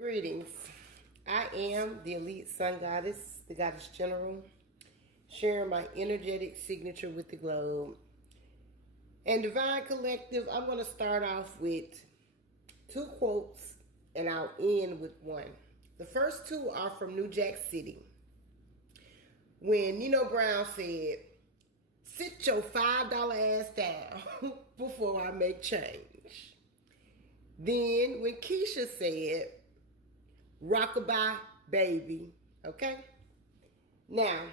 Greetings. I am the Elite Sungoddess, the Goddess General, sharing my energetic signature with the globe. And Divine Collective, I'm going to start off with two quotes and I'll end with one. The first two are from New Jack City. When Nino Brown said, "Sit your $5 ass down before I make change." Then when Keisha said, "Rockabye, baby." Okay? Now,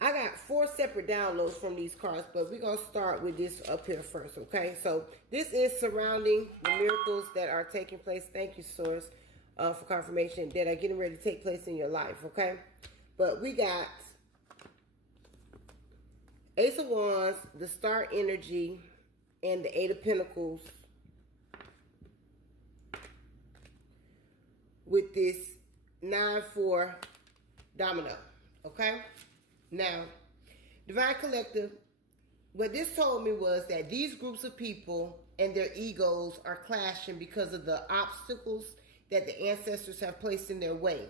I got 4 separate downloads from these cards, but we're going to start with this up here first, okay? So, this is surrounding the miracles that are taking place. Thank you, Source, for confirmation that are getting ready to take place in your life, okay? But we got Ace of Wands, the Star Energy, and the Eight of Pentacles, with this 9-4 domino, okay? Now, Divine Collective, what this told me was that these groups of people and their egos are clashing because of the obstacles that the ancestors have placed in their way.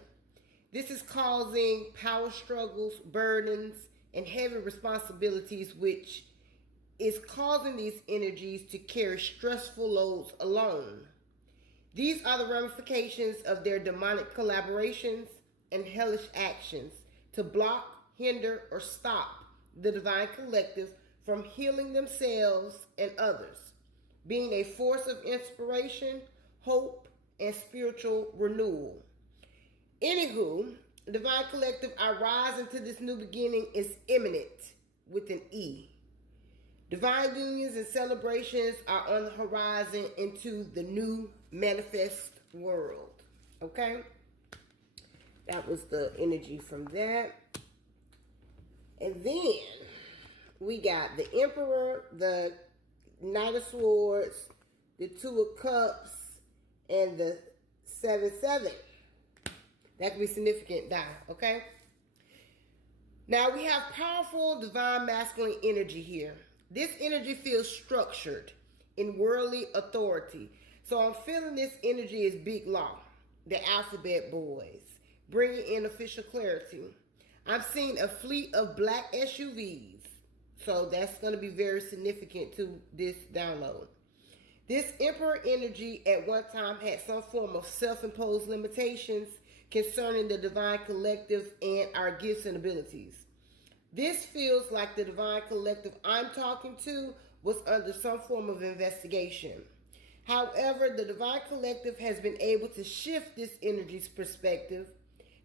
This is causing power struggles, burdens, and heavy responsibilities, which is causing these energies to carry stressful loads alone. These are the ramifications of their demonic collaborations and hellish actions to block, hinder, or stop the Divine Collective from healing themselves and others, being a force of inspiration, hope, and spiritual renewal. Anywho, Divine Collective, our rise into this new beginning is imminent with an E. Divine unions and celebrations are on the horizon into the new manifest world. Okay? That was the energy from that. And then we got the Emperor, the Knight of Swords, the Two of Cups, and the 7-7. That could be significant die, okay? Now we have powerful divine masculine energy here. This energy feels structured in worldly authority. So I'm feeling this energy is big law, the alphabet boys, bringing in official clarity. I'm seeing a fleet of black SUVs. So that's going to be very significant to this download. This Emperor energy at one time had some form of self-imposed limitations concerning the Divine Collective and our gifts and abilities. This feels like the Divine Collective I'm talking to was under some form of investigation. However, the Divine Collective has been able to shift this energy's perspective.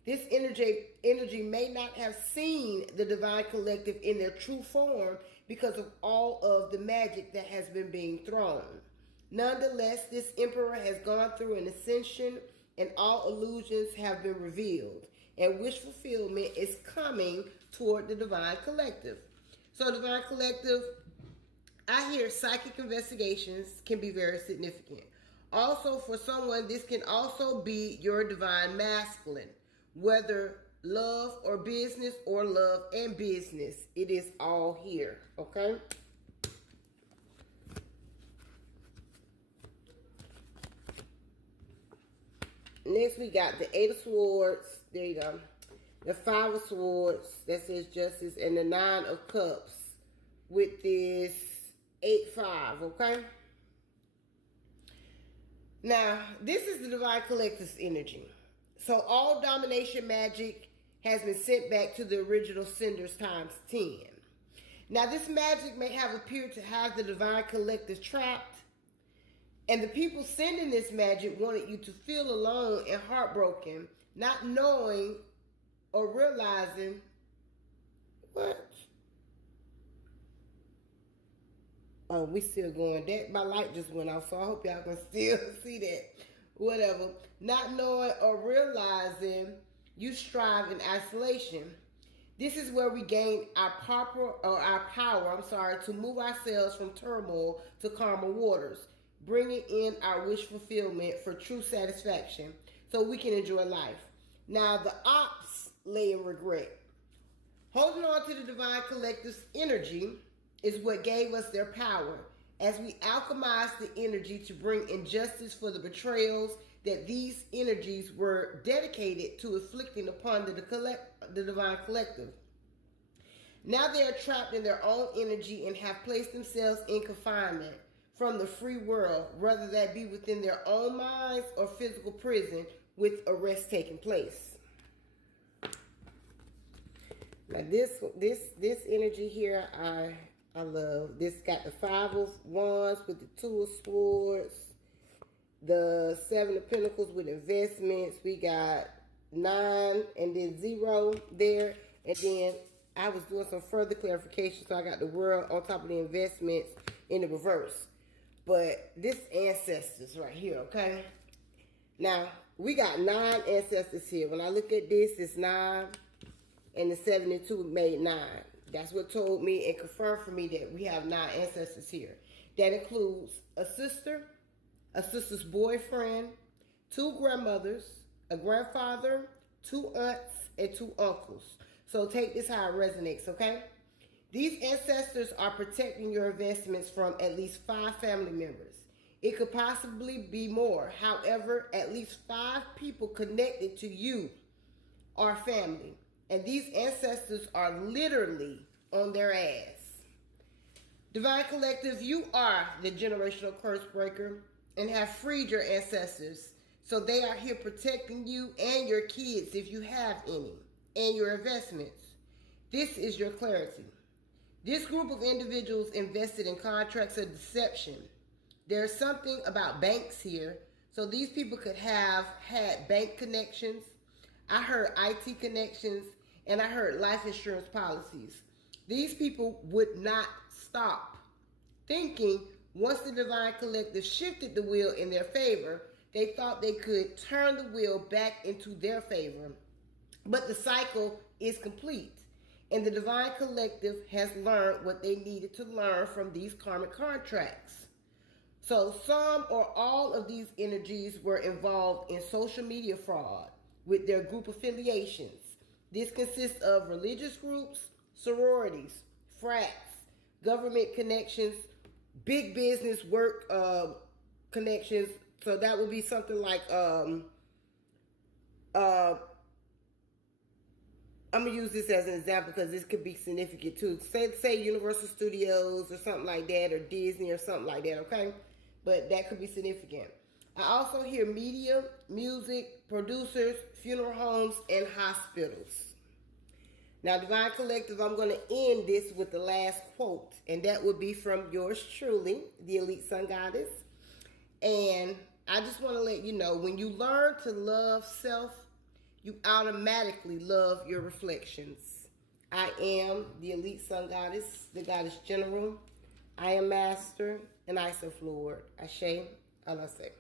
This energy may not have seen the Divine Collective in their true form because of all of the magic that has been being thrown. Nonetheless, this Emperor has gone through an ascension and all illusions have been revealed. And wish fulfillment is coming toward the Divine Collective. So Divine Collective, I hear psychic investigations can be very significant. Also, for someone, this can also be your Divine Masculine. Whether love or business or love and business, it is all here, okay? Next, we got the 8 of Swords. There you go. The 5 of Swords. That says Justice. And the 9 of Cups with this 8-5. Okay? Now, this is the Divine Collective's energy. So, all domination magic has been sent back to the original senders times 10. Now, this magic may have appeared to have the Divine Collective trapped. And the people sending this magic wanted you to feel alone and heartbroken, not knowing or realizing what? Oh, we still going. That my light just went off, so I hope y'all can still see that. Whatever. Not knowing or realizing you strive in isolation. This is where we gain our power to move ourselves from turmoil to calmer waters, bringing in our wish fulfillment for true satisfaction so we can enjoy life. Now, the ops lay in regret. Holding on to the Divine Collective's energy is what gave us their power as we alchemize the energy to bring injustice for the betrayals, that these energies were dedicated to inflicting upon the divine collective. Now they are trapped in their own energy and have placed themselves in confinement from the free world, whether that be within their own minds or physical prison with arrest taking place. Now this energy here, I love. This got the 5 of Wands with the 2 of Swords, the 7 of Pentacles with investments. We got 9 and then 0 there, and then I was doing some further clarification, so I got the World on top of the investments in the reverse. But this ancestors right here, okay? Now, we got 9 ancestors here. When I look at this, it's 9, and the 7 and 2 made 9. That's what told me and confirmed for me that we have 9 ancestors here. That includes a sister's boyfriend, 2 grandmothers, a grandfather, 2 aunts, and 2 uncles. So take this how it resonates, okay? These ancestors are protecting your investments from at least 5 family members. It could possibly be more. However, at least 5 people connected to you are family. And these ancestors are literally on their ass. Divine Collective, you are the generational curse breaker and have freed your ancestors. So they are here protecting you and your kids, if you have any, and your investments. This is your clarity. This group of individuals invested in contracts of deception. There's something about banks here. So these people could have had bank connections. I heard IT connections, and I heard life insurance policies. These people would not stop thinking once the Divine Collective shifted the wheel in their favor, they thought they could turn the wheel back into their favor. But the cycle is complete, and the Divine Collective has learned what they needed to learn from these karmic contracts. So some or all of these energies were involved in social media fraud with their group affiliations. This consists of religious groups, sororities, frats, government connections, big business work connections. So that would be something like I'm gonna use this as an example because this could be significant too. Say Universal Studios or something like that, or Disney or something like that, okay? But that could be significant. I also hear media, music, producers, funeral homes, and hospitals. Now, Divine Collective, I'm going to end this with the last quote, and that would be from yours truly, the Elite Sun Goddess. And I just want to let you know, when you learn to love self, you automatically love your reflections. I am the Elite Sun Goddess, the Goddess General. I am Master, and I serve Lord. Ashe, Alase.